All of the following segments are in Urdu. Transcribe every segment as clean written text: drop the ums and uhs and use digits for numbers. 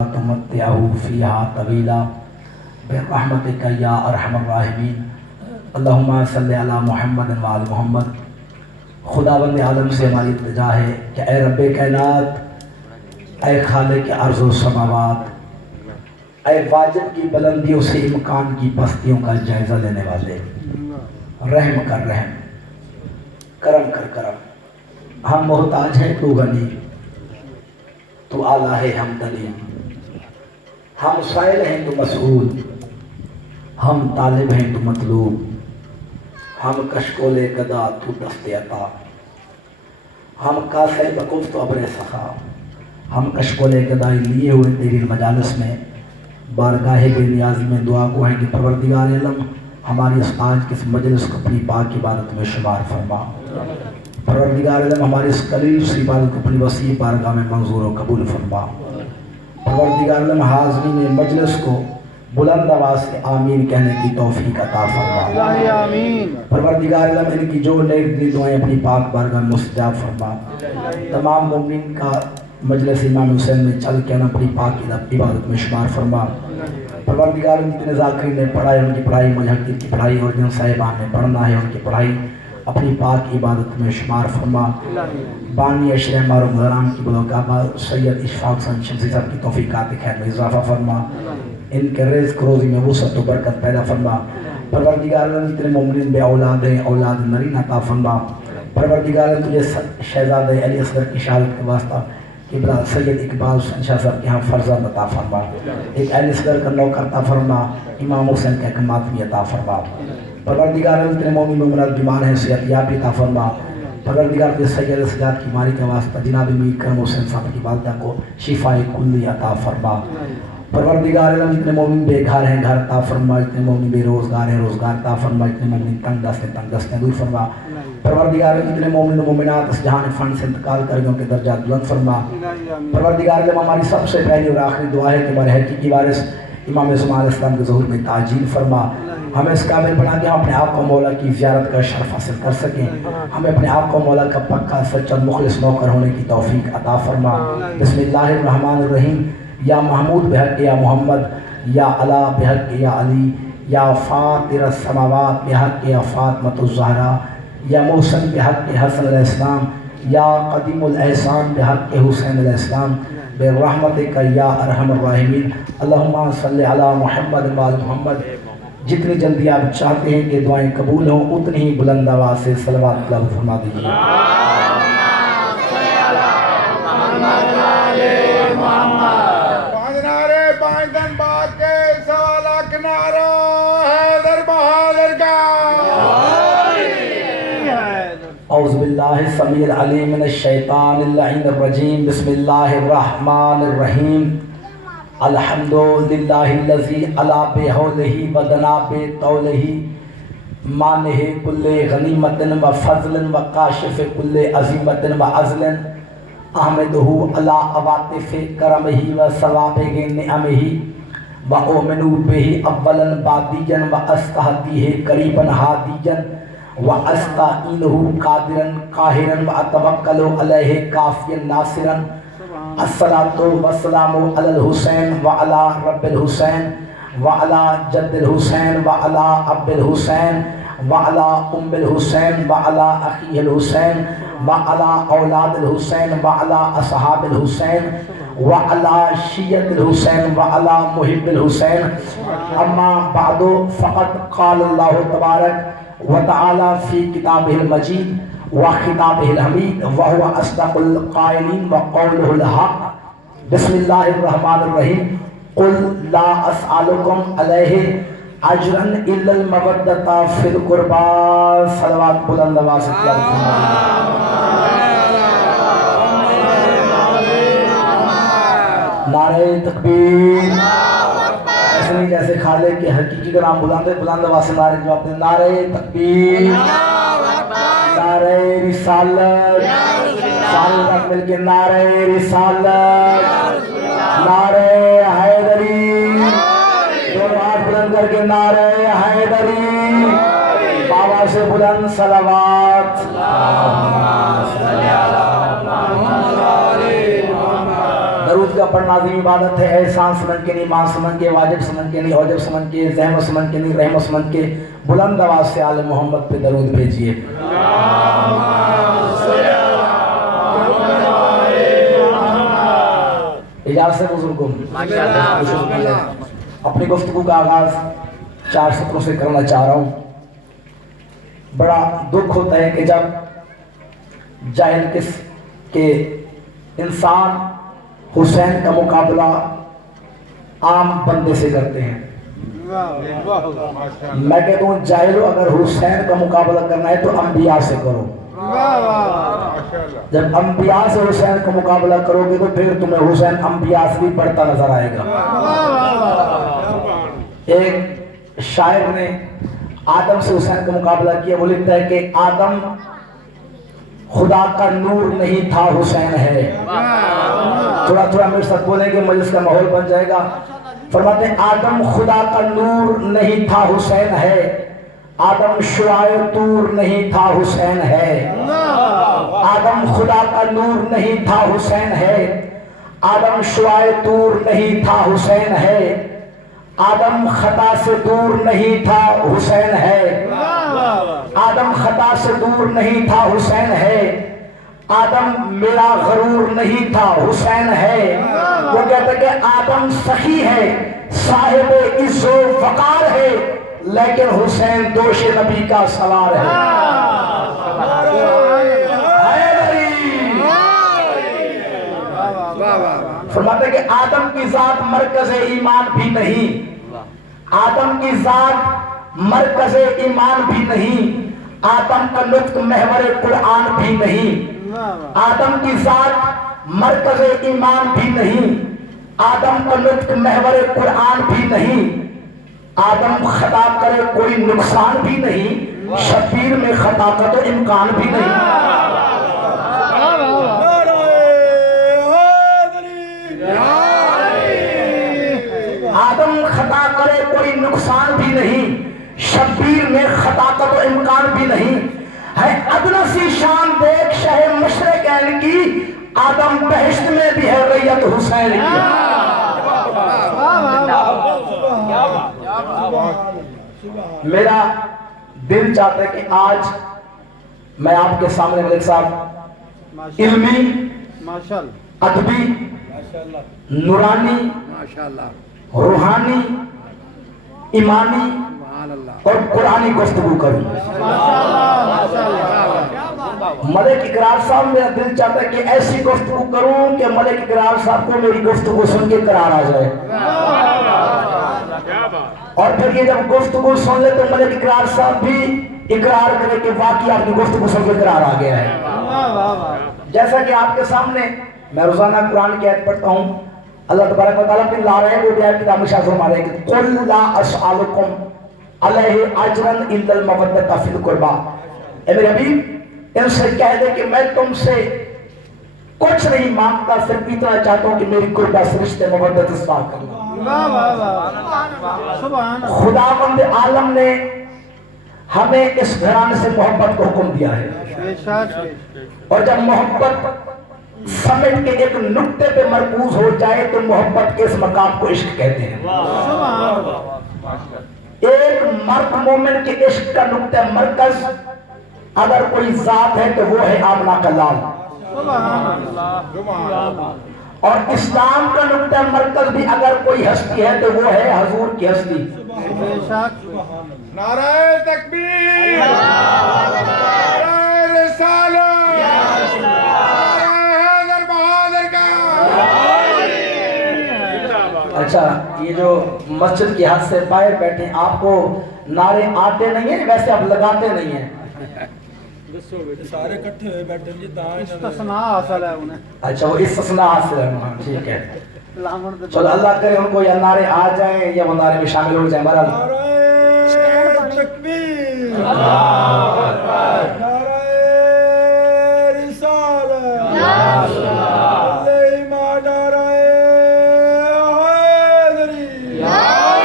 تمتعه فيها طويلا برحمتك یا ارحم الراحمین۔ اللہم صلی علی محمد وعلی محمد۔ خداوند عالم سے ہماری التجا ہے کہ اے رب کائنات، اے خالق ارض و سماوات، اے واجب کی بلندیوں سے امکان کی پستیوں کا جائزہ لینے والے، رحم کر رحم، کرم کر کرم۔ ہم محتاج ہیں تو غنی، تو اعلیٰ ہے ہم دلیم، ہم سائل ہیں تو مسئول، ہم طالب ہیں تو مطلوب، ہم کشکول گدا تو دست عطا، ہم کاسے بکف تو ابر سخا، ہم کشکول گدائی لیے ہوئے تیری مجالس میں بارگاہ بے نیازی میں دعا گو ہیں کہ پروردگار عالم ہماری اس آج کے اس مجلس کو اپنی پاک عبادت میں شمار فرما۔ پروردگار عالم ہماری اس قلیل سی عبادت کو اپنی وسیع بارگاہ میں منظور و قبول فرما۔ پروردگار عالم حاضرین مجلس کو بلند آواز سے آمین کہنے کی توفیق عطا فرما۔ پروردگار عالم ان کی جو نیک دلی دعائیں اپنی پاک بارگاہ میں مستجاب فرما۔ تمام مومنین کا مجلس امام حسین میں چل کے اپنی پاک عبادت میں شمار فرما۔ پروردگار عالم جتنے ذاکرین نے پڑھائی ان کی پڑھائی، مجاہدین کی پڑھائی، اور جن صاحبان نے پڑھنا ہے ان کی پڑھائی اپنی پاک عبادت میں شمار فرما۔ بانی اشرح معروف غرام کی بلوکابہ سید اشفاق حسین شمسی صاحب کی توفیقات خیر میں اضافہ فرما، ان کے رزق روزی میں وسعت و برکت پیدا فرما۔ پروردگار عالم جتنے مومنین بے اولاد ہیں اولاد نرین عطا فرما۔ پروردگار عالم تجھے شہزادہ علی اصغر کی شہادت کے واسطہ قبلہ سید اقبال حسین شاہ صاحب کے ہاں فرزند عطا فرما، ایک علی اصغر کا نوکر عطا فرما، امام حسین کا ایک ماتمی عطا فرما۔ پروردگار عالم جتنے مومن مومنات بیمار ہیں صحت یابی عطا فرما۔ پروردگار کے سید سجاد کی ماری کا واسطہ جناب میر کرم حسین صاحب کی والدہ کو شفاء کلی عطا فرما۔ پروردگار عالم جتنے مومن بے گھر ہیں گھر عطا فرما، جتنے مومن بے روزگار ہیں روزگار عطا فرما، جتنے مومن تنگ دست ہیں دور فرما۔ پروردگار عالم جتنے مومن و مومنات اس جہان فن سے انتقال کر گئے ان کے درجات بلند فرما۔ پروردگار عالم ہماری سب سے پہلی اور آخری دعا ہے کہ ہمارے حقیقی وارث امام اسماعیل علیہ السلام کے ظہور میں تعجیل فرما۔ ہمیں اس قابل بنا کہ ہم اپنے آقا و مولا کی زیارت کا شرف حاصل کر سکیں، ہمیں اپنے آقا و مولا کا پکا سچا مخلص نوکر ہونے کی توفیق عطا فرما۔ بسم اللہ الرحمن الرحیم۔ یا محمود بحق یا محمد، یا علا بحق یا علی، یا فاطر السماوات بحق یا فاطمۃ الزہرا، یا محسن بحق حسن علیہ السلام، یا قدیم الاحسان بحق حسین علیہ السلام، برحمتک یا ارحم الراحمین۔ اللہم صلی علی محمد وعلی محمد۔ جتنی جلدی آپ چاہتے ہیں کہ دعائیں قبول ہوں اتنی ہی بلند آواز سے صلوات اللہ فرما دیجیے۔ اعوذ باللہ السمیع العلیم من الشیطان اللعین الرجیم۔ بسم اللہ الرحمن الرحیم۔ الحمد للہ الذی علا بحولہ ودنا بطولہ مانہ کل غنیمت و فضل و کاشف کل عظیمت و عزل، احمدہ علی عواطف کرمہ و ثوابہ نعمہ و اؤمن بہ اولا بادیا و استہدیہ قریبا ہادیا و استعینہ قادرا قاہرا و اتوکل علیہ کافیا ناصرا۔ الصلاۃ والسلام علی الحسین وعلی رب الحسین وعلی جد الحسین وعلی اب الحسین وعلی ام الحسین وعلی اخیہ الحسین وعلی اولاد الحسین وعلی اصحاب الحسین وعلی شیعۃ الحسین وعلی محب الحسین۔ اما بعد فقد قال اللہ تبارک وتعالی فی کتابہ المجید وخطابہ الحمید وهو اصدق القائلین وقولہ الحق۔ بسم اللہ الرحمن الرحیم۔ قل لا اسألکم علیہ اجرا الا المودۃ فی القربى۔ صلوات بلند آواز سے نعرہ تکبیر۔ ایسے نہیں جیسے خالق کے حقیقی کا نام بلند آواز سے نعرہ جواب دیں۔ نعرہ تکبیر، نعرہ رسالت، سالت مل کے نعرہ رسالت، نعرہ حیدری، دونوں ہاتھ بلند کر کے نعرہ حیدری، بابا سے بلند صلوات۔ درود کا پڑھنا عظیم عبادت ہے. احسان سمجھ کے نہیں, ایمان سمجھ کے, واجب سمجھ کے نہیں, اوجب سمجھ کے, زحمت سمجھ کے نہیں, رحمت سمجھ کے بلند آواز سے آل محمد پہ درود بھیجیے. اجازت ہے بزرگوں, اپنی گفتگو کا آغاز 4 سطروں سے کرنا چاہ رہا ہوں. بڑا دکھ ہوتا ہے کہ جب جاہل کس کے انسان حسین کا مقابلہ عام بندے سے کرتے ہیں. میں کہتا ہوں جاہلو, اگر حسین کا مقابلہ کرنا ہے تو انبیاء سے کرو. جب انبیاء سے حسین کا مقابلہ کرو گے تو پھر تمہیں حسین انبیاء سے بھی بڑھتا نظر آئے گا. ایک شاعر نے آدم سے حسین کا مقابلہ کیا. وہ لکھتا ہے کہ آدم خدا کا نور نہیں تھا, حسین ہے. تھوڑا تھوڑا میرے ساتھ بولیں گے, مجلس کا ماحول بن جائے گا. فرماتے ہیں آدم خدا کا نور نہیں تھا, حسین ہے. آدم شعاع طور نہیں تھا, حسین ہے. آدم خدا کا نور نہیں تھا, حسین ہے. آدم شعاع طور نہیں تھا, حسین ہے. آدم خطا سے دور نہیں تھا, حسین ہے. آدم خطا سے دور نہیں تھا, حسین ہے. آدم میرا غرور نہیں تھا, حسین ہے. وہ کہتے کہ آدم سخی ہے, صاحب عز و وقار ہے, لیکن حسین دوش نبی کا سوار ہے. فرماتے کہ آدم کی ذات مرکز ایمان بھی نہیں, آدم کی ذات مرکز ایمان بھی نہیں. آدم کا نطق محور قرآن بھی نہیں. آدم کی ذات مرکز ایمان بھی نہیں. آدم کا نطق محور قرآن بھی نہیں. آدم خطا کرے کوئی نقصان بھی نہیں, شبیر میں خطا کا تو امکان بھی نہیں. آدم خطا کرے کوئی نقصان بھی نہیں, شبیر میں خطا کا تو امکان بھی نہیں. ہے ادنا سی شان دیکھ شہ مشرقین کی, آدم بہشت میں بھی ہے ریت حسین کی. میرا دل چاہتا ہے کہ آج میں آپ کے سامنے ملک صاحب علمی, ادبی, نورانی, روحانی, ایمانی اور قرآنی گفتگو کروں. ملک اقرار صاحب, میرا دل چاہتا ہے کہ ایسی گفتگو کروں کہ ملک اقرار صاحب کو میری گفتگو سن کے قرار آ جائے. اور پھر یہ جب گفتگو سن لے تو ملک اقرار صاحب بھی اقرار کرے کہ واقعی آپ کی گفتگو سن کے قرار آ گیا ہے. جیسا کہ آپ کے سامنے میں روزانہ قرآن کی آیت پڑھتا ہوں, اللہ تبارک و تعالیٰ اپنی لا رہے ہیں, وہ آیت کتاب میں شاہ فرما رہے ہیں کہ قُلْ لَا أَسْأَلُكُمْ عَلَيْهِ أَجْرًا إِلَّا الْمَوَدَّةَ فِي الْقُرْبَى. اے میرے حبیب, ان سے کہہ دے کہ میں تم سے کچھ نہیں مانگتا, صرف اتنا چاہتا ہوں کہ میری قربہ سے رشتے مودت اصفار کرنا. خداوند عالم نے ہمیں اس گھرانے سے محبت کو حکم دیا ہے, اور جب محبت سمجھ کے ایک نقطے پہ مرکوز ہو جائے تو محبت کے اس مقام کو عشق کہتے ہیں. ایک مرد مومن کے عشق کا نقطہ مرکز اگر کوئی ذات ہے تو وہ ہے آمنہ کا لال. اور اسلام کا نقطہ مرکز بھی اگر کوئی ہستی ہے تو وہ ہے حضور کی ہستی. نعرہ تکبیر, نعرہ رسالت, اچھا, یہ جو مسجد کی حد سے باہر بیٹھے ہیں, آپ کو نعرے آتے نہیں ہیں, ویسے آپ لگاتے نہیں ہیں. سارے کٹھے ہوئے بیٹھے ہیں, استثناء حاصل ہے انہیں. اچھا, وہ استثناء حاصل ہے, ٹھیک ہے. چلو اللہ کرے ان کو یا نعرے آ جائیں یا وہ نعرے میں شامل ہو جائیں. بہرحال نعرہ تکبیر, نعرہ رسالت, نعرہ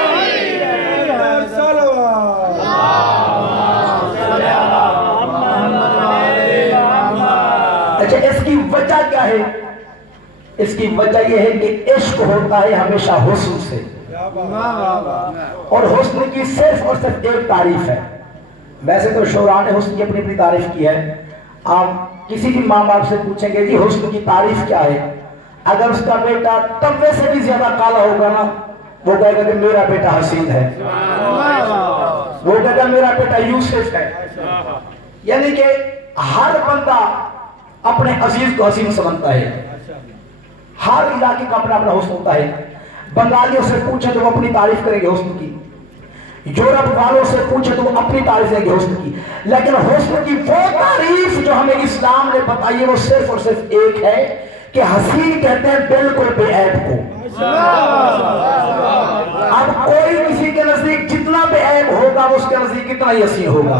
حیدری, صلوات. اچھا, اس کی وجہ کیا ہے؟ اس کی وجہ یہ ہے کہ عشق ہوتا ہے ہمیشہ حسن سے، اور حسن کی صرف اور صرف ایک تعریف ہے. ویسے تو شعراء نے حسن کی اپنی اپنی تعریف کی ہے. آپ کسی بھی ماں باپ سے پوچھیں گے جی حسن کی تعریف کیا ہے، اگر اس کا بیٹا تبے سے بھی زیادہ کالا ہوگا نا وہ کہے گا کہ میرا بیٹا حسین ہے، وہ کہے گا میرا بیٹا یوسف ہے. یعنی کہ ہر بندہ اپنے عزیز کو حسین سمجھتا ہے، ہر علاقے کا اپنا اپنا حسن ہوتا ہے. بنگالیوں سے پوچھیں تو وہ اپنی تعریف کریں گے حسن کی، یورپ والوں سے پوچھیں تو وہ اپنی تعریف کریں گے حسن کی. لیکن حسن کی وہ تعریف جو ہمیں اسلام نے بتائی ہے وہ صرف اور صرف ایک ہے کہ حسین کہتے ہیں بالکل بے عیب کو. اب کوئی کسی کے نزدیک جتنا بے عیب ہوگا وہ اس کے نزدیک کتنا ہی حسین ہوگا.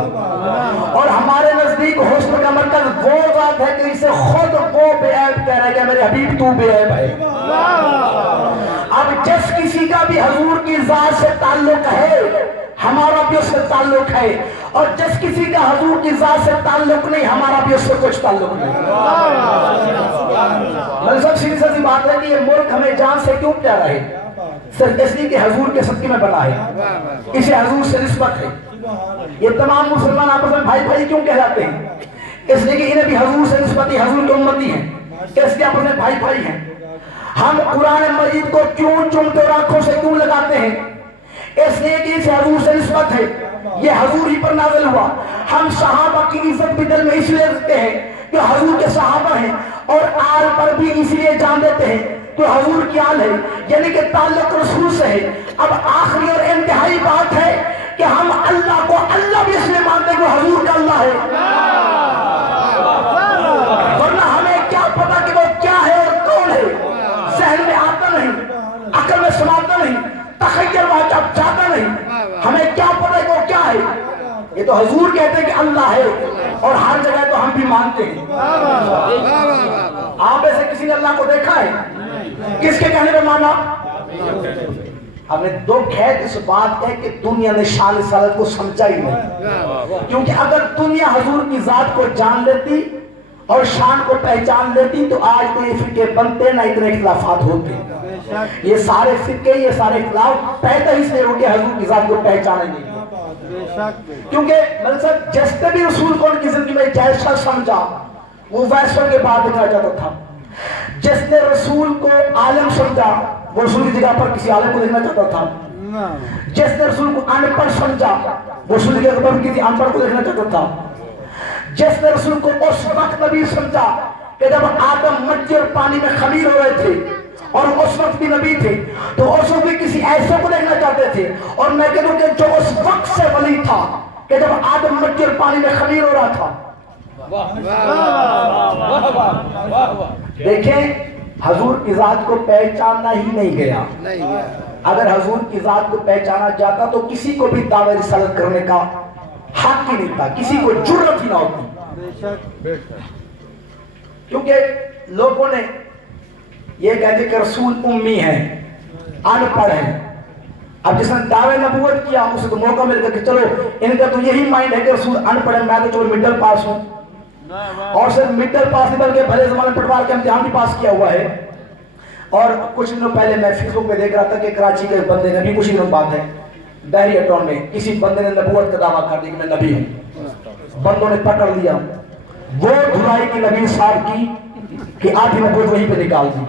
اور ہمارے نزدیک حسن کا مرکز وہ ذات ہے کہ اسے خود وہ بے عیب کہہ رہا ہے کہ میرے حبیب تو بے عیب ہے. اب جس کسی کا بھی حضور کی ذات سے تعلق ہے ہمارا بھی اس سے تعلق ہے، اور جس کسی کا حضور کی ذات سے تعلق نہیں ہمارا بھی اس سے کچھ تعلق نہیں. سب سیدھی سی بات ہے کہ یہ ملک ہمیں جان سے کیوں پیارا ہے؟ صرف اس لیے کہ حضور کے صدقے میں بنا ہے، اسے حضور سے نسبت ہے. یہ تمام مسلمان آپس میں بھائی بھائی کیوں کہلاتے ہیں؟ اس لیے کہ انہیں بھی حضور سے نسبت ہے، حضور کی امتی ہیں، اس لیے آپس میں بھائی بھائی ہیں. ہم قرآن مجید کو کیوں چومتے اور آنکھوں سے کیوں لگاتے ہیں؟ اس لیے کہ اسے حضور سے نسبت ہے، یہ حضور ہی پر نازل ہوا. ہم صحابہ کی عزت بھی دل میں اس لیے رکھتے ہیں کہ حضور کے صحابہ ہیں، اور آل پر بھی اس لیے جان دیتے ہیں کہ حضور کی آل ہے، یعنی کہ تعلق رسول سے ہے. اب آخری اور انتہائی بات ہے کہ ہم اللہ کو اللہ بھی اس لیے مانتے ہیں کہ حضور کا اللہ ہے، ورنہ ہمیں کیا پتا کہ وہ کیا ہے اور کون ہے. ذہن میں آتا نہیں، عقل میں سماتا نہیں، تخیل وہاں جاتا نہیں، ہمیں کیا پتا کہ وہ کیا ہے. یہ تو حضور کہتے ہیں کہ اللہ ہے، اور ہر جگہ تو ہم بھی مانتے ہیں. آپ میں سے کسی نے اللہ کو دیکھا ہے؟ کس کے کہنے پہ مانا؟ ہمیں دکھ ہے اس بات ہے کہ دنیا نے شان رسالت کو سمجھا ہی نہیں. کیونکہ اگر دنیا حضور کی ذات کو جان لیتی اور شان کو پہچان لیتی تو آج تو یہ فرقے بنتے نہ اتنے اختلافات ہوتے. یہ سارے فرقے، یہ سارے اختلاف پیدا اس لیے ہو کہ حضور کی ذات کو پہچانا نہیں. کیونکہ مطلب جس نے بھی رسول کو ان کی زندگی میں جیسا سمجھا وہ ویسوں کے بعد دکھنا چاہتا تھا. جس نے رسول کو عالم سمجھا وہ رسول کی جگہ پر کسی عالم کو دیکھنا چاہتا تھا. جس نے رسول کو ان پڑھ سمجھا وہ رسول کی جگہ پر کسی ان پڑھ کو دیکھنا چاہتا تھا. جس نے رسول کو اس وقت نبی سمجھا کہ جب آدم مٹی اور پانی میں خمیر ہو رہے تھے اور اس وقت بھی نبی تھے تو اس وقت بھی کسی ایسے کو دیکھنا چاہتے تھے. اور میں کہوں کہ جو اس وقت سے ولی تھا کہ جب آدم مٹی اور پانی میں خمیر ہو رہا تھا. دیکھیں حضور کی ذات کو پہچاننا ہی نہیں گیا. اگر حضور کی ذات کو پہچانا جاتا تو کسی کو بھی دعوی رسالت کرنے کا حق ہی نہیں تھا، کسی کو جرت ہی نہ ہوتی. کیونکہ لوگوں نے یہ کہتے کہ رسول امی ہیں، ان پڑھ ہیں. اب جس نے دعوی نبوت کیا اسے تو موقع مل گیا کہ چلو ان کا تو یہی مائنڈ ہے کہ رسول ان پڑھ ہے، میں تو چلو مڈل پاس ہوں. اور صرف مڈل پاس نہیں بلکہ بھلے زمانے پٹوار کے امتحان بھی پاس کیا ہوا ہے. اور کچھ دنوں پہلے میں فیس بک پہ دیکھ رہا تھا کہ کراچی کے بندے نے بھی کچھ دنوں بات ہے بحری اٹون میں کسی بندے نے نبوت کا دعویٰ کر دیا کہ میں نبی ہوں. بندوں نے پکڑ لیا، وہ دھلائی کی نبی صاحب کی کہ آدھی نبوت وہیں پہ نکال دی.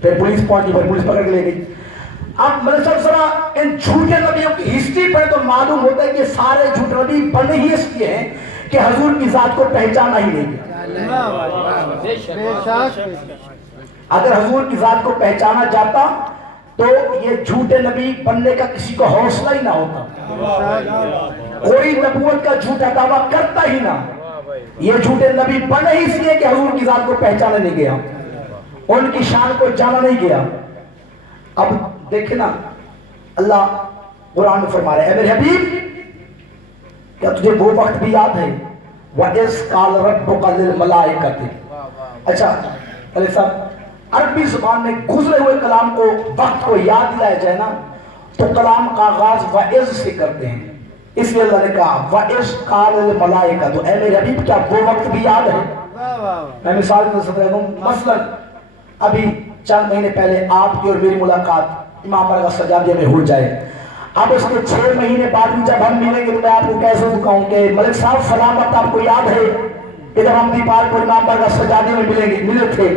پھر پولیس پہنچی، پھر پولیس پکڑ کے لے گئی. اب میں سب ذرا ان جھوٹے نبیوں کی ہسٹری پڑھے تو معلوم ہوتا ہے کہ سارے جھوٹے نبی بنے ہی اس لیے ہیں کہ حضور کی ذات کو پہچانا ہی نہیں گیا. اگر حضور کی ذات کو پہچانا جاتا تو یہ جھوٹے نبی بننے کا کسی کو حوصلہ ہی نہ ہوتا، کوئی نبوت کا جھوٹا دعویٰ کرتا ہی نہ. یہ جھوٹے نبی بنے ہی اس لیے کہ حضور کی ذات کو پہچانا نہیں گیا، ان کی شان کو جانا نہیں گیا. اب دیکھیں نا اللہ قرآن میں فرما رہے ہیں اے میرے حبیب کیا تجھے وہ وقت بھی یاد ہے وَإِذْ قَالَ رَبُّكَ لِلْمَلَائِكَةِ. اچھا علیہ صاحب عربی زبان میں گزرے ہوئے کلام کو وقت کو یاد دلایا جائے نا تو کلام کا آغاز وَإِذْ سے کرتے ہیں. اس لیے اللہ نے کہا وَإِذْ قَالَ لِلْمَلَائِكَةِ. تو اے میرے حبیب کیا وہ وقت بھی یاد ہے؟ میں مثال کے ساتھ دوں مثلا ابھی چند مہینے پہلے آپ کی اور میری ملاقات امام بارگاہ سجادیہ میں ہو جائے، اب اس کے 6 مہینے بعد بھی جب ہم ملیں گے تو میں آپ کو کیسے کہوں کہ ملک صاحب سلامت آپ کو یاد ہے کہ جب ہم دیپال کو امام بارگاہ سجادیہ میں ملے تھے،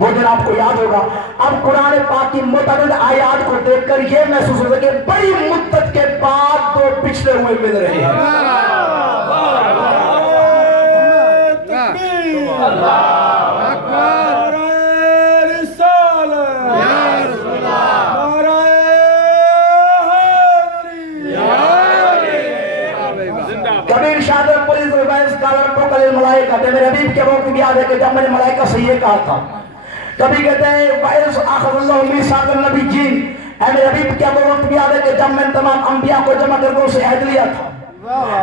وہ دن آپ کو یاد ہوگا۔ اب قرآن پاک کی متعدد آیات کو دیکھ کر یہ محسوس ہوتا ہے کہ بڑی مدت کے بعد دو پچھلے ہوئے مل رہے ہیں۔ کبھی ارشاد پولیس ریوائنس کالر پروکل الملائکہ تے میرے حبیب کے وقت بھی یاد ہے کہ جب میں نے ملائکہ سے یہ کہا تھا، کبھی کہتے ہیں وَإِذْ أَخَذَ اللَّهُ مِيثَاقَ النَّبِيِّينَ، اے میرے حبیب کے وقت بھی یاد ہے کہ جب میں نے تمام انبیاء کو جمع کر کے اسے عہد لیا تھا۔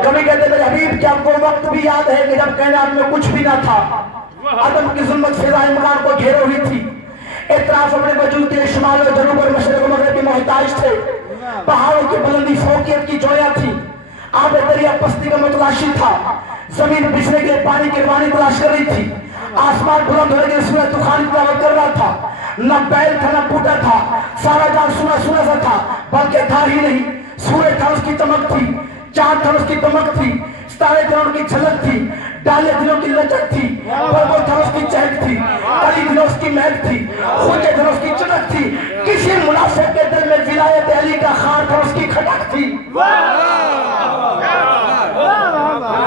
کبھی کہتے ہیں میرے حبیب کے وہ وقت بھی یاد ہے کہ جب کائنات میں کچھ بھی نہ تھا، عدم کی ظلمت فضائے مکان کو گھیرے ہوئی تھی، اطراف اپنے وجود کے شمال و جنوب اور مشرق و مغرب کے محتاج تھے، پہاڑوں کی بلندی فوقیت کی جویا تھی، آب دریا پستی کا متلاشی تھا، زمین بچھنے کے لیے پانی کی روانی تلاش کر رہی تھی، آسمان بلند ہونے کے لیے سورج طوفان کی دعوت کر رہا تھا، نہ بیل تھا نہ بوٹا تھا، سارا جان سنا سنا سا تھا، بلکہ تھا ہی نہیں، سورج تھا اس کی چمک تھی، چاند تھا اس کی دمک تھی، ستارے تھے ان کی جھلک تھی، ڈالے دنوں کی لچک تھی، پربو تھا اس کی چہک تھی، کلی دنوں اس کی مہک تھی، خوجے تھا اس کی چٹک تھی، کسی منافق کے دل میں ولایت علی کا خار تھا اس کی کھٹک تھی۔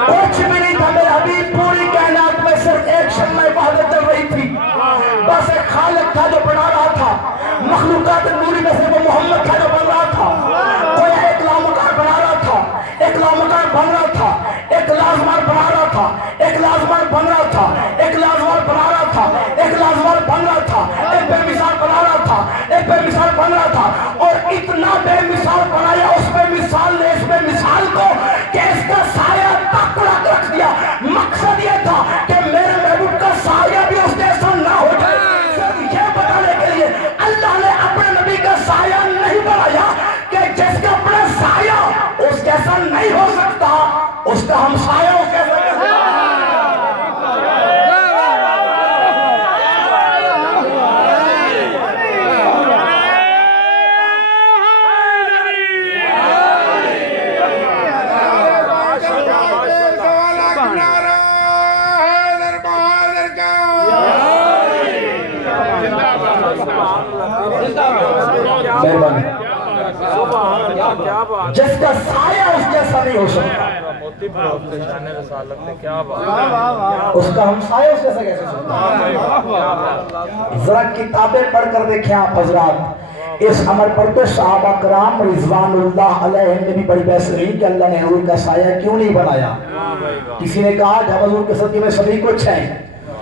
کچھ بھی نہیں تھا میرے حبیب، پوری کائنات میں صرف ایک شمع وحدت چل رہی تھی، بس ایک خالق تھا جو بنا رہا تھا، مخلوقات نوری میں سے وہ محمد تھا جو بن رہا تھا، کوئی ایک لامکان بنا رہا تھا، ایک لامکان بن رہا تھا، ایک لازمان بنا رہا تھا، ایک لازمان بن رہا تھا، ایک لازمان بنا رہا تھا، ایک لازمان بن رہا تھا، ایک بے مثال بنا رہا تھا، ایک بے مثال بن رہا تھا، اور اتنا بے مثال بنایا اس بے مثال نے اس بے مثال کو کہ اس کا سایہ تک رکھ دیا۔ مقصد یہ تھا کہ میرے محبوب کا سایہ بھی اس جیسا نہ ہو جائے، صرف یہ بتانے کے لیے اللہ نے اپنے نبی کا سایہ نہیں بنایا کہ جس کا اپنا سایہ اس جیسا نہیں ہو سکتا، اس کا ہم سایہ اس جیسا کیسے جس کا سایہ اس جیسا نہیں ہو سکتا، اس کا ہم سایہ اس جیسا کیسے ہو سکتا؟ ذرا کتابیں پڑھ کر دیکھیں آپ حضرات، اس عمر پر تو صحابہ کرام رضوان اللہ علیہ نے بھی بڑی بحث رہی کہ اللہ نے حضور کا سایہ کیوں نہیں بنایا۔ کسی نے کہا جب حضور کے صدقے میں سبھی کچھ ہے،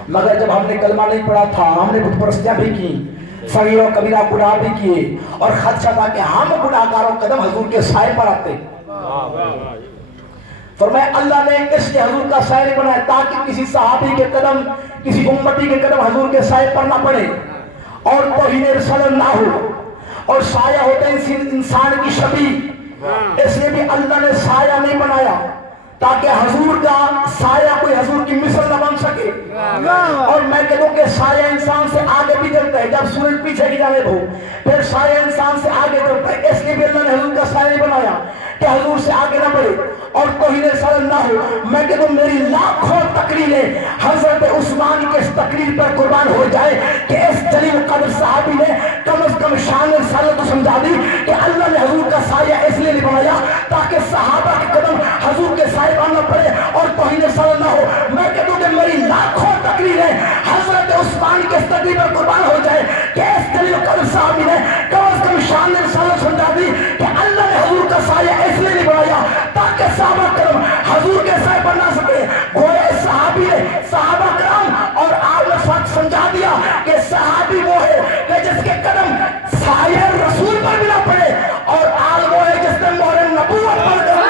مگر جب ہم نے کلمہ نہیں پڑھا تھا، ہم نے بت پرستیاں بھی کی، صغیر و کبیرہ گناہ بھی کیے، اور خدشہ تھا کہ ہم گناہگاروں قدم حضور کے سائے پر آتے۔ فرمایا اللہ نے اس کے حضور کا سائے بنایا تاکہ کسی صحابی کے قدم، کسی امتی کے قدم حضور کے سائے پر نہ پڑے اور توہین رسالت نہ ہو، اور سایہ ہوتا ہے انسان کی شبیہ، اس لیے بھی اللہ نے سایہ نہیں بنایا تاکہ حضور کا سایہ کوئی حضور کی مثل نہ بن سکے۔ اور میں کہوں کہ سایہ انسان سے آگے بھی چلتا ہے، جب سورج پیچھے کی جانب ہو پھر سایہ انسان سے آگے چلتا ہے، اس لیے بھی اللہ نے حضور کا سایہ نہیں بنایا کہ حضور سے آگے نہ بڑھے اور توہین رسالت نہ ہو۔ میں کہوں میری لاکھوں تقریریں حضرت عثمان کی اس تقریر پر قربان ہو جائے کہ اس جلیل قدر صحابی نے کم از کم شان رسالت کو سمجھا دی کہ اللہ نے حضور کا سایہ اس لیے نہیں بنایا تاکہ صحابہ کے قدم حضور کے سایہ پر نہ پڑے اور توہین رسالت نہ ہو۔ میں کہوں کہ میری لاکھوں تقریریں حضرت عثمان کی اس تقریر پر قربان ہو جائے کہ اس جلیل قدر صحابی نے کم از کم شان رسالت سمجھا دی کہ اللہ نے حضور کا سایہ اس لیے نہیں بنایا تاکہ صحابہ کرام حضور کے سائے پر نہ سکے۔ گویا صحابی نے صحابہ کرام اور آپ نے فرق سمجھا دیا کہ صحابی وہ ہے کہ جس کے قدم سایہ رسول پر بھی نہ پڑے، اور آل وہ ہے جس نے مہر نبوت پر کرا۔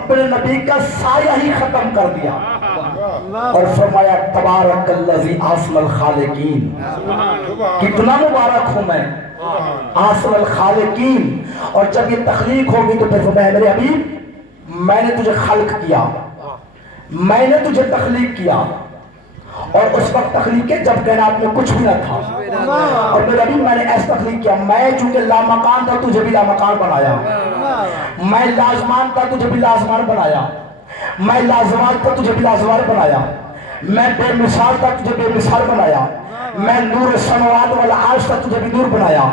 اپنے نبی کا سایہ ہی ختم کر دیا اور فرمایا تبارک الذی احسن الخالقین، کتنا مبارک ہوں میں، احسن الخالقین۔ اور جب یہ تخلیق ہوگی تو پھر فرمایا میرے حبیب میں نے تجھے خلق کیا، میں نے تجھے تخلیق کیا، اور اس وقت تخلیق کے جب کائنات میں کچھ بھی نہ تھا، اور میرے حبیب میں نے ایسا تخلیق کیا، میں چونکہ لامکان تھا تجھے بھی لامکان بنایا، میں لازمان تھا تجھے بھی لازمان بنایا، میں لازوال تھا تجھے بھی لازوال بنایا، میں بے مثال تھا تجھے بے مثال بنایا، میں نور سماوات والعرش تھا تجھے بھی نور بنایا۔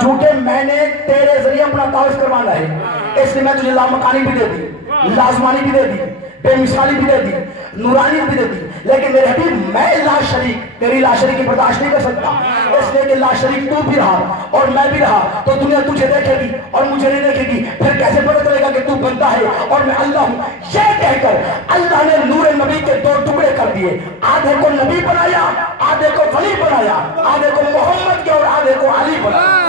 چونکہ میں نے تیرے ذریعے اپنا تعارف کروانا ہے، اس لیے میں تجھے لامکانی بھی دے دی، لازمانی بھی دے دی، بے مثالی بھی دے دی، نورانی بھی دے دی، لیکن میرے حبیب میں لا شریک، تیری لا شریک کی برداشت نہیں کر سکتا، اس لیے کہ لا شریک تو بھی رہا اور میں بھی رہا تو دنیا تجھے دیکھے گی اور مجھے نہیں دیکھے گی، پھر کیسے پتہ چلے گا کہ تو بندہ ہے اور میں اللہ ہوں؟ یہ کہہ کر اللہ نے نور نبی کے دو ٹکڑے کر دیے، آدھے کو نبی بنایا، آدھے کو ولی بنایا، آدھے کو محمد کے اور آدھے کو علی بنایا۔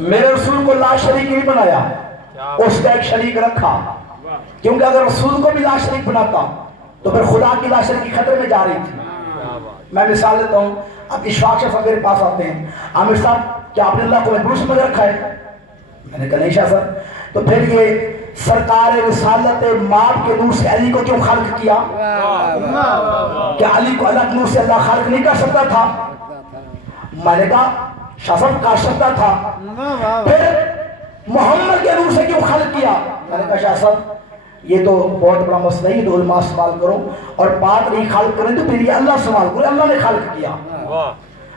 میرے رسول کو لا شریک نہیں بنایا، اس کا ایک شریک رکھا، کیونکہ اگر رسول کو بھی لا شریک بناتا تو پھر خدا کی لا شریکی خطرے میں جا رہی تھی۔ میں مثال دیتا ہوں، اب اشفاق شاہ صاحب میرے پاس آتے ہیں، عامر صاحب کیا آپ نے اللہ کو محبوس میں رکھا ہے؟ میں نے کہا نہیں شاہ صاحب، تو پھر یہ سرکار رسالت ماب کے نور سے علی کو کیوں خلق کیا؟ کیا علی کو الگ نور سے اللہ خلق نہیں کر سکتا تھا؟ میں نے کہا شاہ صاحب کر سکتا تھا، پھر محمد کے نور سے کیوں خلق کیا؟ میں نے کہا شاہ صاحب یہ تو بہت بڑا مسئلہ ہے، تو علماء سوال کرو، اور بات نہیں خلق کریں تو پھر یہ اللہ سوال کرو، اللہ نے خلق کیا،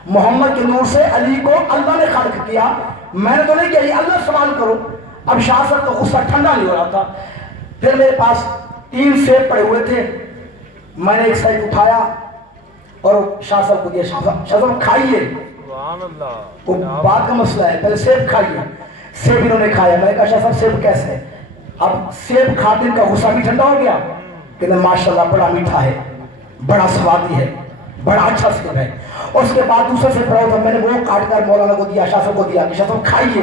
محمد کے نور سے علی کو اللہ نے خلق کیا، میں نے تو نہیں کیا، یہ اللہ سوال کرو۔ اب شاہ صاحب کا غصہ ٹھنڈا نہیں ہو رہا تھا، پھر میرے پاس 3 سیب پڑے ہوئے تھے، میں نے ایک سیب اٹھایا اور شاہ صاحب کو دیا، شاہ صاحب کھائیے، وہ بات کا مسئلہ ہے، پہلے سیب کھائیے۔ سیب انہوں نے کھایا، میں نے کہا شاہ صاحب سیب کیسے ہے؟ اب سیب کھاتے ان کا غصہ بھی ٹھنڈا ہو گیا، کہتے ہیں ماشاءاللہ بڑا میٹھا ہے، بڑا سوادی ہے، بڑا اچھا سیب ہے۔ اس کے بعد دوسرا سیب پڑا تھا، میں نے وہ کاٹ کر مولانا کو دیا، شاہ صاحب کو دیا کہ شاہ صاحب کھائیے،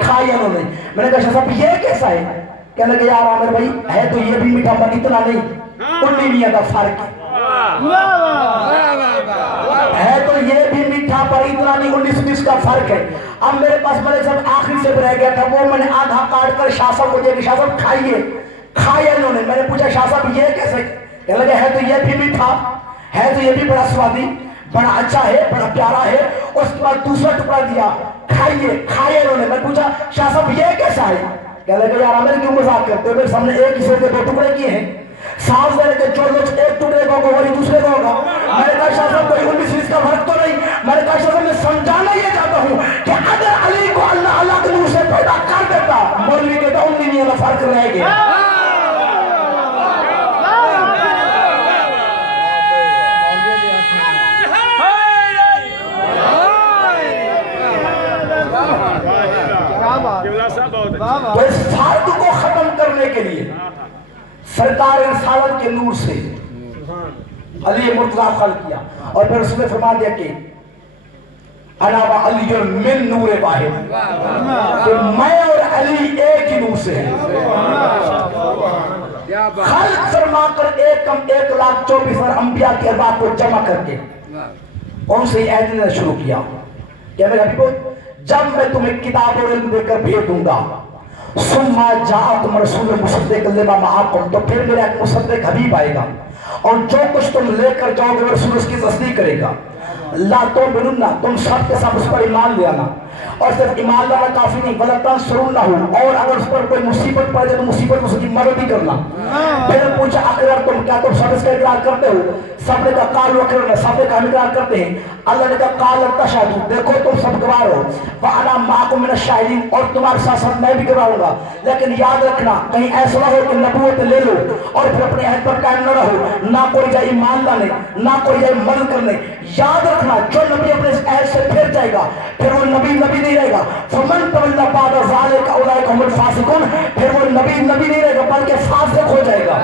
کھایا انہوں نے۔ میں نے کہا شاہ صاحب یہ کیسا ہے؟ کہنے لگے یار عامر بھائی ہے تو یہ بھی میٹھا مگر اتنا نہیں، 19 کا فرق ہے تو یہ بھی میٹھا پر اتنا نہیں، 19 کا فرق ہے۔ اب میرے پاس میرے صاحب آخری سے رہ گیا تھا، وہ میں نے آدھا کاٹ کر شاہ صاحب کو دیا کہ شاہ صاحب کھائیے، کھایا انہوں نے۔ میں نے پوچھا شاہ صاحب یہ کیسے؟ کہنے لگے ہے تو یہ بھی میٹھا ہے، تو یہ بھی بڑا سوادی، بڑا اچھا ہے، بڑا پیارا ہے۔ اس کے بعد دوسرا ٹکڑا دیا، کھائیے، کھائے انہوں نے۔ میں پوچھا شاہ صاحب یہ کیسا ہے؟ کہنے لگے یار عامر کیوں مذاق کرتے ہو، میرے سامنے ایک ہی سیب کے 2 ٹکڑے کیے ہیں، سانس دینے کے جو لوگ ایک ٹکڑے کو ہوگا وہی دوسرے کو ہوگا۔ میں نے کہا شاہ صاحب کوئی 19 کا فرق تو نہیں؟ میں نے کہا شاہ صاحب میں سمجھانا یہ چاہتا ہوں کہ اگر علی کو اللہ الگ نور سے پیدا کر دیتا، مولوی کہتا 19 کا فرق رہ گیا۔ تو اس فرق کو ختم کرنے کے لیے سرکار رسالت کے نور سے علی مرتضیٰ خلق کیا، اور پھر اس نے فرما دیا کہ انا و علی من نور واحد، کہ میں اور علی ایک ہی نور سے ہیں۔ خلق فرما کر 1,24,000 انبیاء کے ارواح کو جمع کر کے ان سے یہ عہد لینا شروع کیا کہ میرے حبیبو جب میں تمہیں کتاب اور علم دے کر بھیج دوں گا، ثم جاءکم رسول مصدق لما معکم، تو پھر میرا ایک مصدق حبیب آئے گا اور جو کچھ تم لے کر جاؤ گے رسول اس کی تصدیق کرے گا۔ لا تؤمنن، تم سب کے ساتھ اس پر ایمان لے آنا، اور صرف ایمان لانا کافی نہیں، ولا تنصرنہ، اور اگر اس پر کوئی مصیبت پڑ جائے تو مصیبت میں اس کی مدد بھی کرنا۔ پھر پوچھا اقرار تم، کیا تم سب اس کا اقرار کرتے ہو؟ سب نے کہا قالوا اقررنا، سب نے کہا ہم اقرار کرتے ہیں۔ اللہ نے کہا قال تشہدوا، دیکھو تم سب گواہ ہو، وانا معکم من الشاہدین، اور تمہارے ساتھ ساتھ میں بھی گواہ ہوں گا، لیکن یاد رکھنا کہیں ایسا نہ ہو کہ نبوت لے لو اور پھر اپنے عہد پر قائم نہ رہو، نہ کوئی جائے ایمان لانے، نہ کوئی جائے مدد کرنے۔ یاد رکھنا جو نبی اپنے اس عہد سے پھر جائے گا پھر وہ نبی نہیں رہے گا، فمن تولى بعد ذلك اولئک هم الفاسقون، پھر وہ نبی نہیں رہے گا بلکہ فاسق ہو جائے گا۔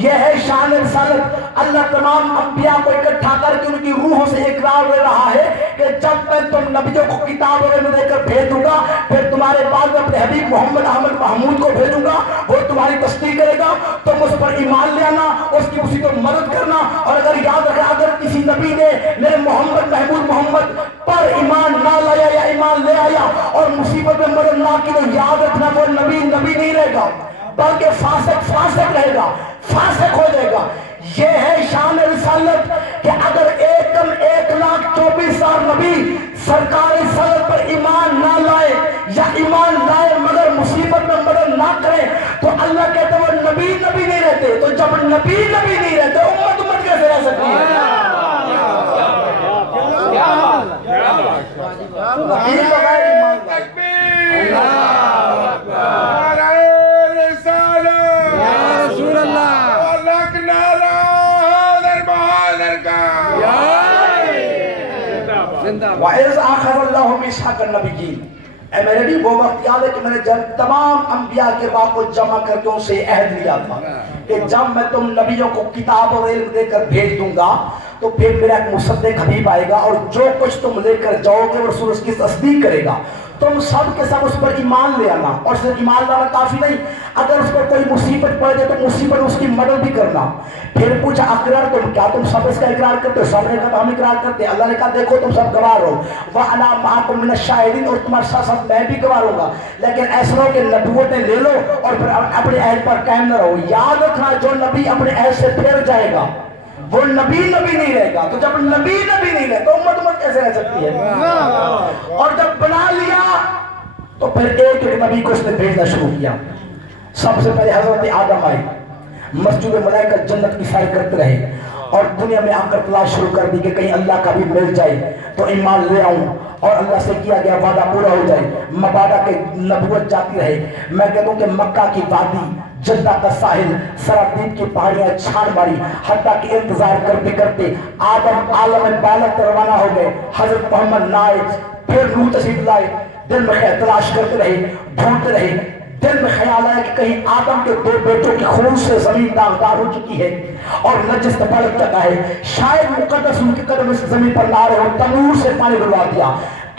یہ ہے شان رسالت. اللہ تمام انبیاء کو اکٹھا کر کے ان کی روحوں سے اقرار دے رہا ہے کہ جب میں تم نبیوں کو کتاب اور علم دے کر بھیج دوں گا پھر تمہارے بعد میں اپنے حبیب محمد احمد محمود کو بھیجوں گا, وہ تمہاری تصدیق کرے گا, تم اس پر ایمان لے آنا, اس کی اسی کو مدد کرنا. اور اگر یاد رکھیں اگر کسی نبی نے میرے محمد محمود پر ایمان نہ لایا یا ایمان لے آیا اور مصیبت میں مدد نہ کی تو یاد رکھنا وہ نبی نہیں رہے گا بلکہ فاسق رہے گا, فاسق ہو جائے گا. یہ ہے شان رسالت کہ اگر 1,24,000 نبی سرکار رسالت پر ایمان نہ لائے یا ایمان لائے مگر مصیبت میں مدد نہ کرے تو اللہ کہتے ہیں وہ نبی نہیں رہتے. تو جب نبی نہیں رہتے امت کیسے رہ سکتی ہے؟ وَإِذْ أَخَذَ اللَّهُ مِيثَاقَ النَّبِيِّينَ, اے میرے بھی وہ وقت یاد ہے کہ میں نے جب تمام انبیاء کے بعد کو جمع کر کے ان سے عہد لیا تھا کہ جب میں تم نبیوں کو کتاب اور علم دے کر بھیج دوں گا تو پھر میرا ایک مصدق حبیب آئے گا اور جو کچھ تم لے کر جاؤ گے رسول اس کی تصدیق کرے گا. تم سب کے سب اس پر ایمان لے آنا, اور صرف ایمان لانا کافی نہیں, اگر اس پر کوئی مصیبت پڑ جائے تو مصیبت اس کی مدد بھی کرنا. پھر پوچھا اقرار تم کیا تم سب اس کا اقرار کرتے ہو؟ سب نے کہا ہم اقرار کرتے ہیں. اللہ نے کہا دیکھو تم سب گواہ رہو, وَأَنَا مَعَكُم مِّنَ الشَّاهِدِينَ, اور تمہارے ساتھ ساتھ میں بھی گواہ رہوں گا. لیکن ایسا نہ ہو کہ نبوتیں لے لو اور پھر اپنے عہد پر قائم نہ رہو. یاد رکھنا جو نبی اپنے عہد سے پھر جائے گا وہ نبی نہیں رہے گا. تو جب نبی نہیں رہے تو امت کیسے رہ سکتی ہے؟ اور جب بنا لیا تو پھر ایک نبی کو اس نے بھیجنا شروع کیا. سب سے پہلے حضرت آدم آئے, مسجد ملائکہ جنت کی سیر کرتے رہے اور دنیا میں آ کر تلاش شروع کر دی کہ کہیں اللہ کا بھی مل جائے تو ایمان لے آؤں اور اللہ سے کیا گیا وعدہ پورا ہو جائے. مبادہ کے نبوت جاتی رہے. میں کہتا ہوں کہ مکہ کی وادی, جدہ کا ساحل, سرابیب کی پہاڑیاں چھان ماری, حتیٰ کہ انتظار کرتے کرتے آدم عالم بالغ روانہ ہو گئے. حضرت محمد نہ آئے, پھر نوح تشریف لائے. دل میں تلاش کرتے رہے, ڈھونڈتے رہے. دل میں خیال آیا کہ کہیں آدم کے 2 بیٹوں کی خون سے زمین داغدار ہو چکی ہے اور نجس پلک چکا ہے, شاید مقدس ان کے قدم اس زمین پر نہ آ رہے ہو. تنور سے پانی ڈلوا دیا.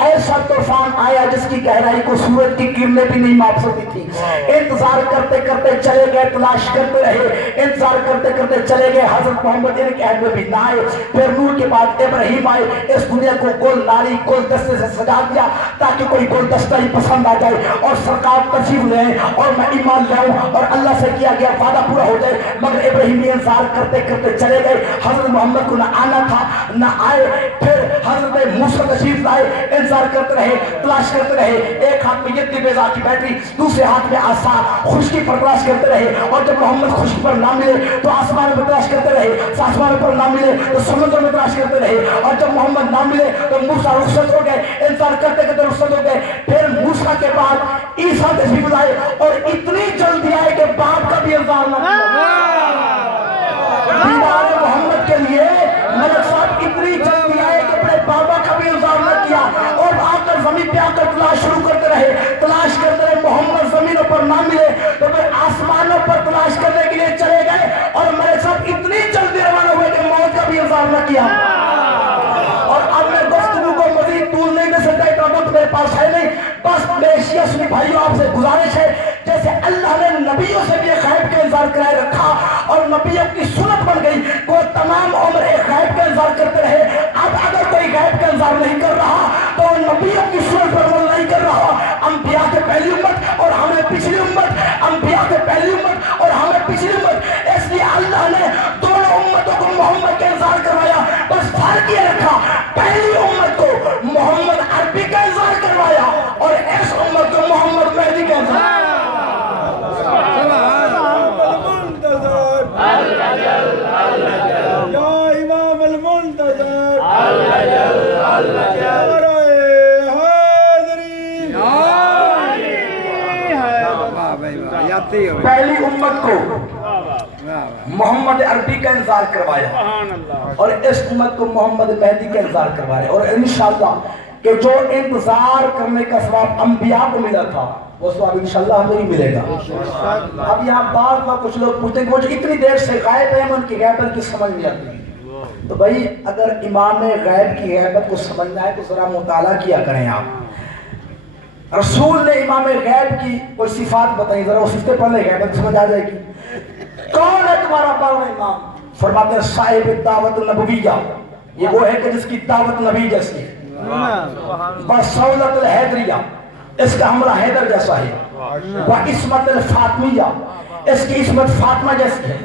ایسا طوفان آیا جس کی گہرائی کو سورج کی کرنیں بھی نہیں ماپ سکتی تھی. انتظار کرتے کرتے چلے گئے, تلاش کرتے رہے, انتظار کرتے کرتے چلے گئے. حضرت محمد ان کے عہد میں بھی نہ آئے. پھر نور کے بعد ابراہیم آئے. اس دنیا کو گل ناری گل دستے سے سجا دیا تاکہ کوئی گل دستہ ہی پسند آ جائے اور سرکار تشریف لے اور میں ایمان لاؤں اور اللہ سے کیا گیا وعدہ پورا ہو جائے. مگر ابراہیم انتظار کرتے کرتے چلے گئے. حضرت محمد کو نہ آنا تھا نہ آئے. پھر حضرت موسیٰ تشریف لائے. انتظار کرتے رہے, تلاش کرتے رہے. ایک ہاتھ میں یتی بیضا کی بیٹری, دوسرے ہاتھ میں عصا, خشکی پر تلاش کرتے رہے. اور جب محمد خشکی پر نہ ملے تو آسمان پر تلاش کرتے رہے, آسمان پر نہ ملے تو سمندر میں تلاش کرتے رہے. اور جب محمد نہ ملے تو موسیٰ رخصت ہو گئے. انتظار کرتے کرتے رخصت ہو گئے. پھر موسیٰ کے بعد عیسیٰ تشریف لائے اور اتنی جلدی آئے کہ باپ کا بھی انتظار نہ کیا. دیدار محمد کے لیے ملک صاحب اتنی جلدی آئے کہ اپنے بابا کا بھی انتظار نہ کیا اور آ کر زمین پہ آ کر تلاش شروع کرتے رہے. تلاش کرتے رہے, محمد زمینوں پر نہ ملے تو پھر آسمانوں پر تلاش کرنے کے لیے چلے گئے اور میرے ساتھ اتنی جلدی روانہ ہوئے کہ موت کا بھی انتظار نہ کیا. اور اب میں گفتگو کو مزید طول نہیں دے سکتا, اتنا وقت میرے پاس ہے نہیں. بس میرے شیعہ سنی بھائیوں آپ سے گزارش ہے, جیسے اللہ نے نبیوں سے بھی ایک غیب کا انتظار کرائے رکھا اور نبیوں کی سنت بن گئی وہ تمام عمر ایک غیب کا انتظار کرتے رہے. اب اگر کوئی غیب کا انتظار نہیں کر رہا تو نبیوں کی سنت پر عمل نہیں کر رہا. انبیاء کے پہلی امت اور ہمیں پچھلی امت, انبیاء کے پہلی امت اور ہمیں پچھلی امت, اس لیے اللہ نے دونوں امتوں کو محمد کا انتظار کروایا. بس فرق یہ رکھا, پہلی امت کو محمد عربی کا انتظار کروایا اور اس امت کو محمد مہدی کا انتظار. پہلی امت کو محمد عربی کا انتظار کروایا اور اس امت کو محمد مہدی کا انتظار کروایا. اور انشاءاللہ کہ جو انتظار کرنے کا ثواب انبیاء کو ملا تھا وہ ثواب انشاءاللہ ہمیں بھی ملے گا. اب یہاں بعض وقت کچھ لوگ پوچھتے ہیں کہ وہ جو اتنی دیر سے غائب ہیں ان کی غیبت کی سمجھ نہیں آتی. تو بھائی اگر امام غیب کی غیبت کو سمجھنا ہے تو ذرا مطالعہ کیا کریں آپ. رسول نے امام غیب کی کوئی صفات بتائیں, ذرا وہ صفتیں پڑھ لیں, غیبت سمجھ آ جائے گی. کون ہے تمہارا بڑا امام؟ فرماتے ہیں صاحب دعوت نبویہ, یہ وہ ہے کہ جس کی دعوت نبی جیسی ہے. بصولت الحیدریہ, اس کا حملہ حیدر جیسا ہے. وعصمت الفاطمیہ, اس کی عصمت فاطمہ جیسی ہے.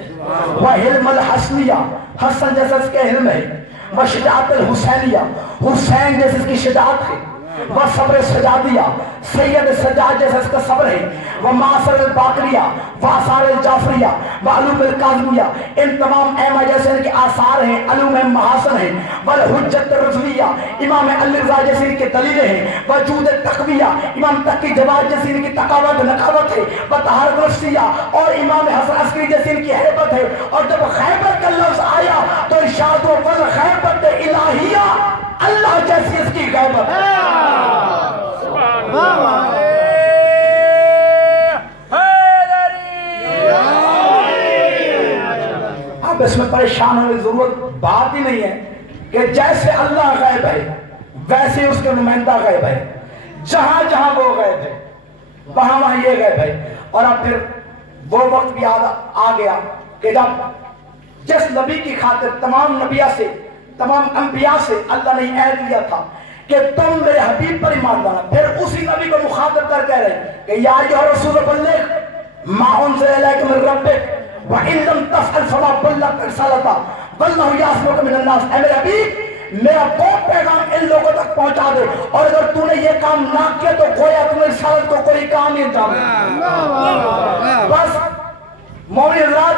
وحلم الحسنیہ, حسن جیسا اس کا حلم ہے. وشجاعت الحسینیہ, حسین جیسا اس کی شجاعت ہے. وصبر سجادیہ, سید سجاد جیسا اس کا صبر ہے. ومعاصر الباقریہ, وآثار الجعفریہ, وعلوم الکاظمیہ, ان تمام ائمہ جیسے ان کے آثار ہیں, علوم محاسن ہیں. والحجت الرضویہ, امام علی رضا جیسے ان کے دلیلیں ہیں. وجود التقویہ, امام تقی جواد جیسے ان کی تقاوت نقاوت ہے. وطہارت نفسیہ, اور امام حسن عسکری جیسے ان کی حیبت ہے. اور جب خیبر کا لفظ آیا تو ارشاد و والخیبت الہیہ, اللہ جیسی اس کی غیبت ہے. اب اس میں پریشان ہونے کی ضرورت بات ہی نہیں ہے کہ جیسے اللہ غیب ہے ویسے اس کے نمائندہ غیب ہے. جہاں جہاں وہ غیب ہے وہاں وہاں یہ غیب ہے. اور اب پھر وہ وقت بھی آ گیا کہ جب جس نبی کی خاطر تمام نبیوں سے, تمام انبیاء سے اللہ نے عہد لیا تھا کہ تم میرے حبیب پر ایمان لانا, پھر اسی نبی کو مخاطب کر کہہ رہے کہ یا ایھا الرسول بلغ ما انزل الیک من ربک وان لم تفعل فما بلغت رسالتہ واللہ یعصمک من الناس. اے میرے حبیب میرا وہ پیغام ان لوگوں تک پہنچا دے, اور اگر تو نے یہ کام نہ کیا تو گویا تم نے رسالت کو کوئی کام نہیں انجام دیا. بس مومن حضرات,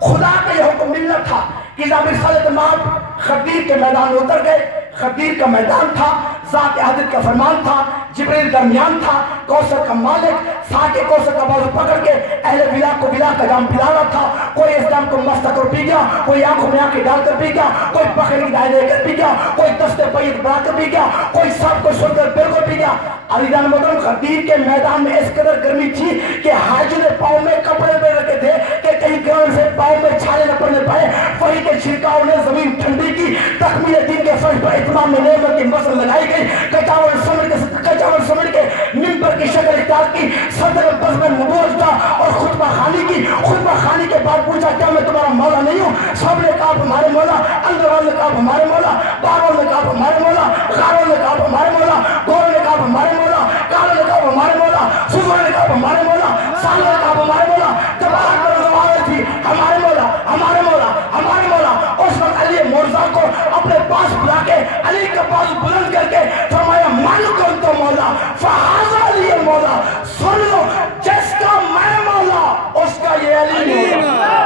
خدا کا یہ حکم ملنا تھا کہ جب رسالت ماب خدیر کے میدان میں اتر گئے. خدیر کا میدان تھا, ذات حضرت کا فرمان تھا, جبریل درمیان تھا, کوثر کا مالک ساکے کوثر کا بازو پکڑ کے اہل ولا کو ولا کا جام پلا رہا تھا. کوئی اس جام کو مستہ کر پی گیا, کوئی آنکھوں میں آنکھیں ڈال کر پی گیا, کوئی بخیر کی دائیں دے کر پی گیا, کوئی دستے پید بنا کر پی گیا, کوئی سب کو سن کر پھر کو پی گیا. عزیزان محترم, خدیر کے میدان میں اس قدر گرمی تھی کہ حاجی نے پاؤں میں کپڑے میں رکھے تھے کہ کہیں گرم سے پاؤں میں چھالے نہ پڑنے پائے. وہی کے چھڑکاؤں نے زمین ٹھنڈی کی. تکمیل دین کے فرش پر اتمام میں نعمت کی مسل لگائی گئی. کچاور سمجھ کے منبر کی شکل اختیار کی. صدر بزم نبوت کا اور خطبہ خانی کی. خطبہ خانی کے بعد پوچھا کیا میں تمہارا مولا نہیں ہوں؟ سب نے کہا ہمارے مولا. اندر والوں نے کہا ہمارے مولا. باغوں نے کہا ہمارے مولا. غاروں نے کہا ہمارے مولا. گوروں نے کہا ہمارے مولا. کالوں نے کہا ہمارے مولا. سزوں نے کہا ہمارے مولا. سالوں نے کہا ہمارے مولا. جب آگ پر زبانیں تھی ہمارے مولا ہمارے مولا ہمارے مولا. اس وقت علی مرزا کو اپنے پاس بلا کے علی کا پاس بلند کر کے فرمایا مالک تو مولا فہذا علی مولا. سن لو, جس کا میں مولا اس کا یہ علی مولا.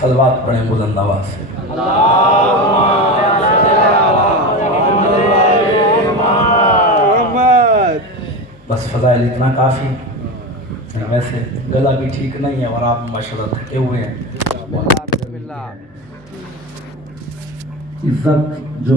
صلوات پڑھیں بلند آواز سے. بس فضائل اتنا کافی. ویسے گلا بھی ٹھیک نہیں ہے اور آپ ماشاءاللہ تھکے ہوئے ہیں. عزت جو